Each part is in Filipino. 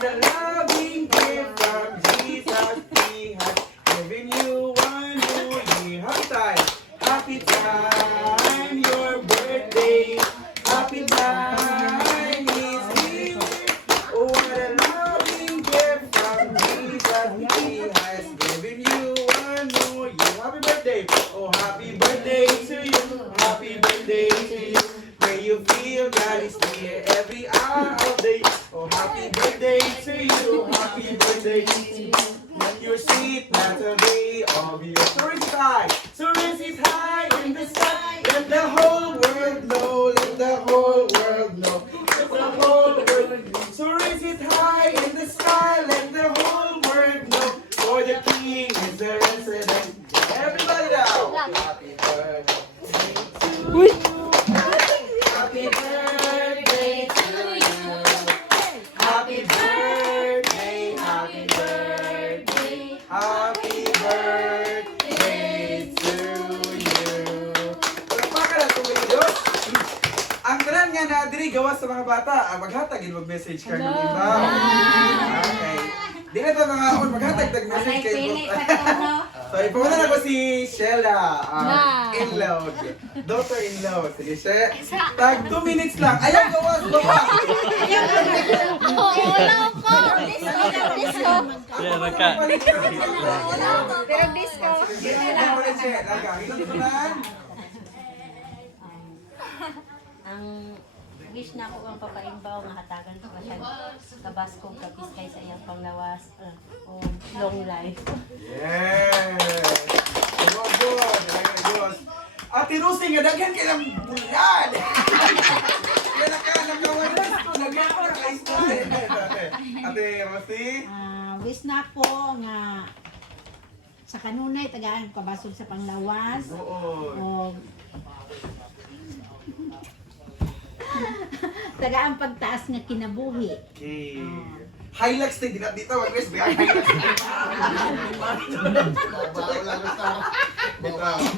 what a loving gift from Jesus. He has given you one more year. Happy time, your birthday. Happy time is here. Oh, what a loving gift from Jesus. He has given you one more year. Happy birthday. Oh, happy birthday to you. Happy birthday to you. May you feel God is near every hour of the day. Oh, happy birthday to you. Happy birthday to you. Your sweet Natalie of your story is high. Stories is high in the sky. Let the whole world know. Let the whole world know. Let the whole world know. Stories is high in the sky. Let the whole world know. For the King is the resident. Everybody now. Happy birthday to you. Happy birthday to you. Happy birthday. Happy birthday. Happy birthday to you. Palakpakan ang tungkol Diyos. Ang tanan nga na diri gawas sa mga bata, maghatag yung mag-message ka ng iba. Okay. Di na ito mga maghatag message kayo. So, ipamuna na ko si Sheila, in-law, daughter-in-law. Sige, She. Tag 2 minutes lang. Ayaw gawas, gawas. Wala ko. Disco. Yeah, naka. Pero disco. Ang wish na ako ang papaimbaw nga hatagan ko siya kabasko kapis kay sa iyang panglawas o long life. Yes! Good, good. Diyos. Ate Rusi, nga daghan ka ng bulan. Kaya ka nagkawalas ko. Daghan ko na ka-story. Ate Rusi? Wish na ko nga sa kanunay tagaan pabasog sa panglawas. Oo. O tagaan pagtaas nga kinabuhi. Okay. Hilux din dito, wag-wes ba? Hilux.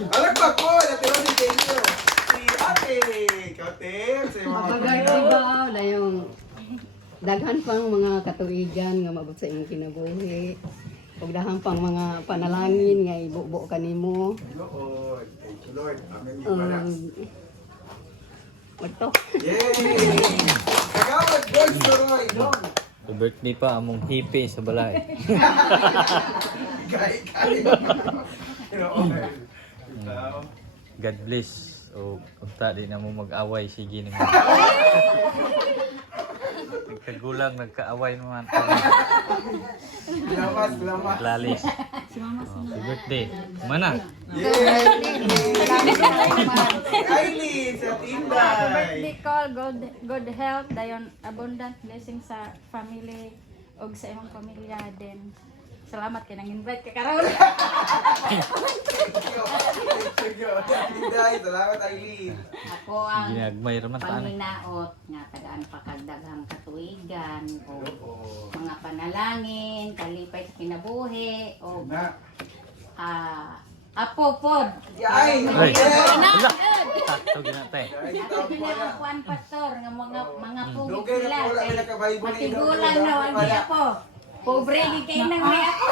Alam ba ko, Ate Rusi, thank you. Si Ate, Ate, sa iyo mga Pagkakaiba na yung daghan pang mga katuigan nga mabot sa imong kinabuhi. Pagdahan pang mga panalangin nga ibubo kanimo. Lord. Thank you, Lord. Amen. Para. Wagto. Yay! Kagawad, boys, Roy. So birthday pa among hippie sa balay. Gay. Okay. God bless. O unta di na mo mag-away sige nimo. Nagkagulang nagkaaway naman. Salamat. Lalis. Happy birthday. Mana? Yay! Kylie sa Tinday. Birthday call, good health, dayon abundant blessing sa family og sa imong pamilya din. Salamat kay nang invite ka karon. Tinday, salamat Kylie. Ako ang Ginagmay raman ta ani. panginaot nga tagaan pakagdaghang katuigan o mga panalangin, kalipay sa kinabuhi o apo pod. Yay! Ay. Wala. Sakto ginatay. Ako pinakuan pastor nga mga pugi Dugay sila. na po wala pinaka-Bible ni Matigulan na ang di ako. Pobre di kay nang may ako.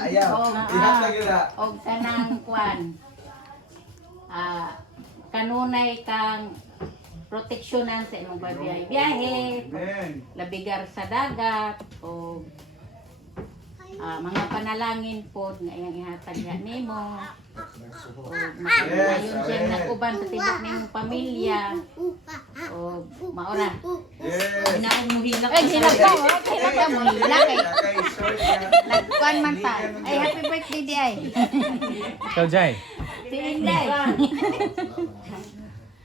Ayaw. Ihatag yun na. Og tanang kuan. Kanunay kang proteksyonan sa imong biyahe, Amen. labigar sa dagat o mga panalangin po nga iyang ihatag nga nimo o makapanayon siya naguban sa tibok nimong pamilya o maora Yes. inaong muhilak Ay, hilak ka, hilak ka mo, hilak eh. Kay short yan. Nagkuan man ta. Ay, happy birthday di ay. Ikaw Jay. si Inday.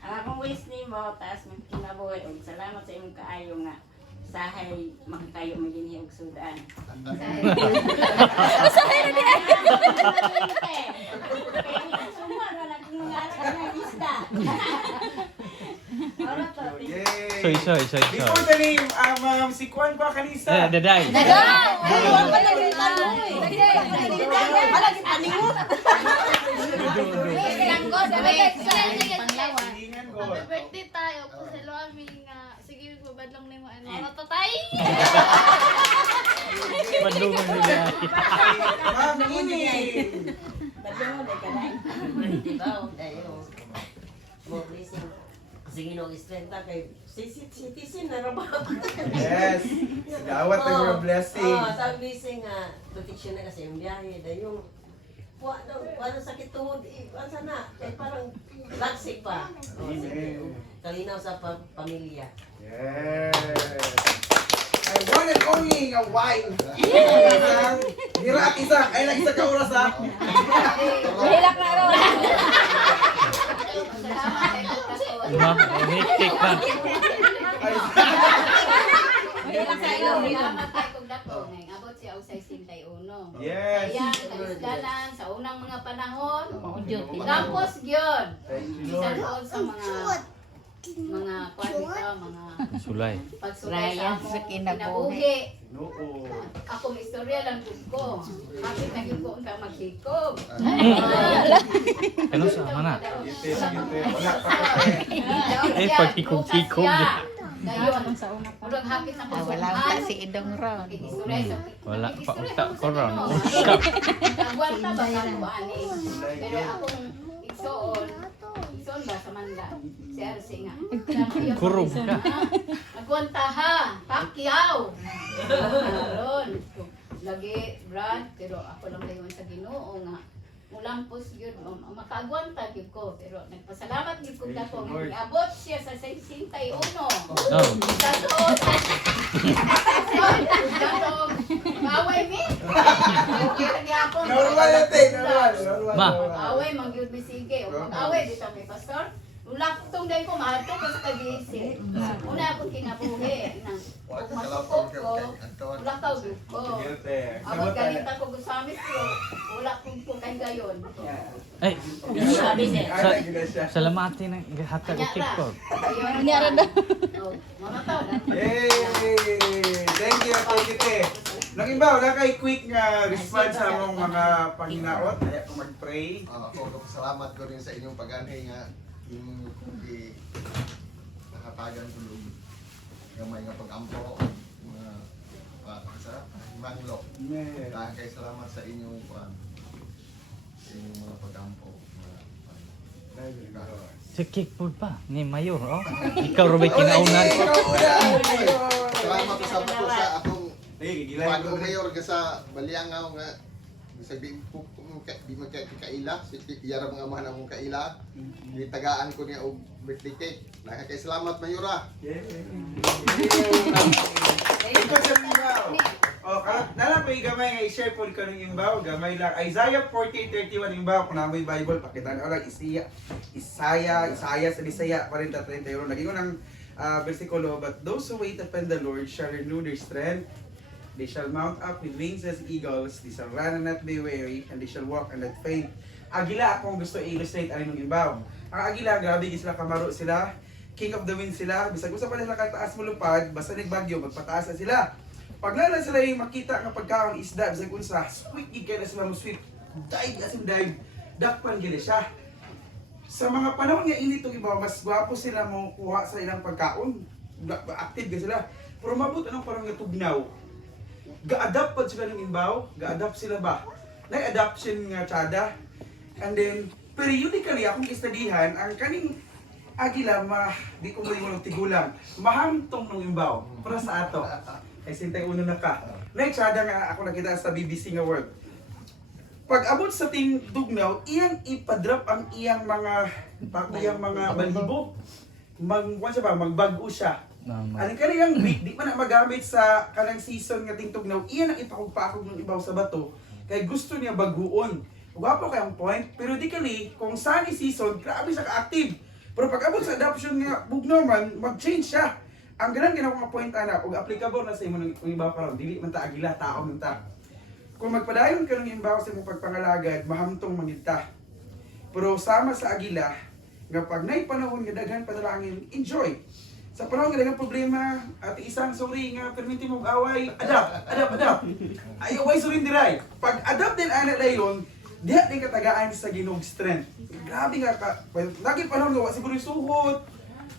Ang akong wish nimo taas ng kinabuhi og salamat sa imong kaayo nga sahay makakayo mo dinhi og sudan. Sahay na di ay. Summa na lang kung mga anak na isda. Yay. Soy. Before the name, si Kwan pa kanisa. Daday. Silingan ko. Happy birthday tayo. Pasalo kami nga. Sige, babad lang na yung ano. Matatay! Ma'am Ini. Diba? Dayo. Mo blessing. Sige no istrenta kay citizen na raba. Yes. Gawat ng mga blessing. Oh, sa blessing nga protection na kasi yung biyahe dayo. Wala sakit tuhod, asa na, kay parang lagsik pa. Oh, sige. Kalinaw sa pamilya. Yes. I want it only a wife. Isang, hira isang, ay lang isa ka oras ha. Hilak na ron. Ma, umitik ka. Hilak sa iyo. Salamat kay kung dako ngay abot siya og 61. Yes. Kaya nag-isgalan sa unang mga panahon. Maudyo. Tapos gyud. Thank you, Bisan Lord. doon sa mga kwanita, mga Sulay. pagsulay sa Raya sa among kinabuhi. kinabuhi. Oo. Akong istorya lang gud ko. Kapit na gyud ko unta magsikog. Ano sa mana? Gite, gite. Wala pa kasi. Eh, pagkikog-kikog. Dayon. Sa una pa. Murag hapit na ko. Wala pa si Idong Ron. Wala pa unta ko ron. Nagwanta ba ka ko ani? Pero akong igsoon ba sa Manda? Si RC nga. Kurog ka. Nagwanta ha! Pakyaw! Ron. Lagi, Brad, pero ako lang layon sa Ginoo nga. Mulampos yun, makagwanta yun ko. Pero nagpasalamat yun ko dako. Abot siya sa 61. No. Tatod! Tatod! Away mi! Okay lagi ako. Normal ate, normal. Normal. Ma. Away, mag-yud bisige. O mag-away, dito may pastor. Ulaptong dahil ko, mahato ko sa kagisi. Una ako kinabuhi. Kung masukot ko, ulakaw yun ko. Gite. Abot ganita ko gusamis ko, wala kong po kay gayon. Ay, Sabi siya. Ay, gila siya. salamati ng hatag ko TikTok. Nyara daw. Mga tao na. Yay! Thank you, Ate Gite. Nang iba, wala kay quick nga response sa among mga panginaot. Kaya kung mag-pray. Ako salamat ko rin sa inyong pag-anhay nga yung nakatagan ko yung gamay nga pag-ampo mga sa manglo. Amen. Dahil kay salamat sa inyong sa inyong mga pag-ampo. Si Kickboard pa, ni Mayor, oh. Ikaw rin kinaunan. Ikaw una! Salamat ko sa buko sa akong Ay, gila. bago mayor ka sa Baliangaw nga sabihin ko di magkaila iyara mga amahan akong kaila tagaan ko niya og birthday cake lahat kay salamat mayora. Ito sa imbaw. O, nalang ko yung gamay nga i-share po ka ng imbaw. Gamay lang. Isaiah 40:31 imbaw. Kung namoy Bible, pakitaan ko lang. Isaiah sa Bisaya, 40:31. Lagi ko ng versikulo. But those who wait upon the Lord shall renew their strength. They shall mount up with wings as eagles. They shall run and not be weary. And they shall walk and not faint. Agila akong gusto i-illustrate ano yung imbaw. Ang agila, grabe sila kamaro sila. King of the wind sila. Bisag usa pa nila kataas mo lupad, basta nagbagyo, magpataas na sila. Pag nalang sila yung makita nga pagkaon isda, bisag unsa, sweet gid kay na sila mo sweet. Dive as in dive. Dakpan gid siya. Sa mga panahon nga init og iba, mas gwapo sila mo kuha sa ilang pagkaon. Active gid sila. Pero mabot anong parang nga tugnaw. Ga-adapt pa sila ng imbaw, ga-adapt sila ba? Nag-adoption nga tsada. And then, periodically, akong istadihan, ang kaning agila, di ko mo tigulang, mahamtong ng imbaw, para sa ato. Ay, sintay uno na ka. Tsada nga ako nakita sa BBC nga word. Pag abot sa ting tugnaw, iyang ipadrop ang iyang mga balibo. Magbago siya. Ang kaniyang week, di man na magamit sa kanang season nga tingtugnaw, iyan ang ipakog-pakog ng ibaw sa bato. Kaya gusto niya baguon. Gwapo kayang point, periodically, kung sunny season, grabe siya ka-active. Pero pag abot sa adoption nga bugnaw man, mag-change siya. Ang ganang ginawang point ana, ug applicable na sa imo ng ibaw karon, dili man ta agila, tao man ta. Kung magpadayon ka ng imbaw sa imong pagpangalagad, mahamtong mangita. Pero sama sa agila, nga pag nay panahon nga daghan panalangin, enjoy. Sa panahon nga daghang problema, at isang sorry nga perminti mong away, adapt. Ay away sorry diray. Pag adapt din ana dayon, diha din katagaan sa Ginoong strength. Grabe nga ka. Lagi panahon nga wa siguro suhot,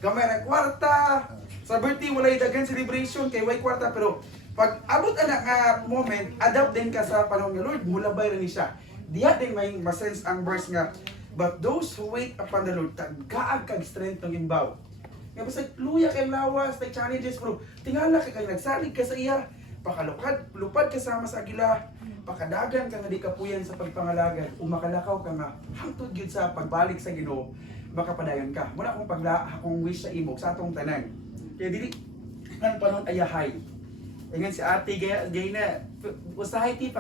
gamay ra kwarta. Sa birthday walay daghan celebration kay way kwarta pero Pag abot anak nga moment, adapt din ka sa panahon nga Lord, mulabay rin ni siya. Diya din may masense ang verse nga, but those who wait upon the Lord, tagaag kag strength ng imbaw. Nga basta luya kay lawas, tay challenges bro. Tingala kay nagsalig ka sa iya, lupad kasama sa agila, pakadagan ka nga di kapuyan sa pagpangalagan, umakalakaw ka nga hangtod gyud sa pagbalik sa Ginoo, makapadayon ka. Muna akong wish sa imo sa atong tanan. Kaya dili nan panon ayahay. Ingan si ate gay na usahay ti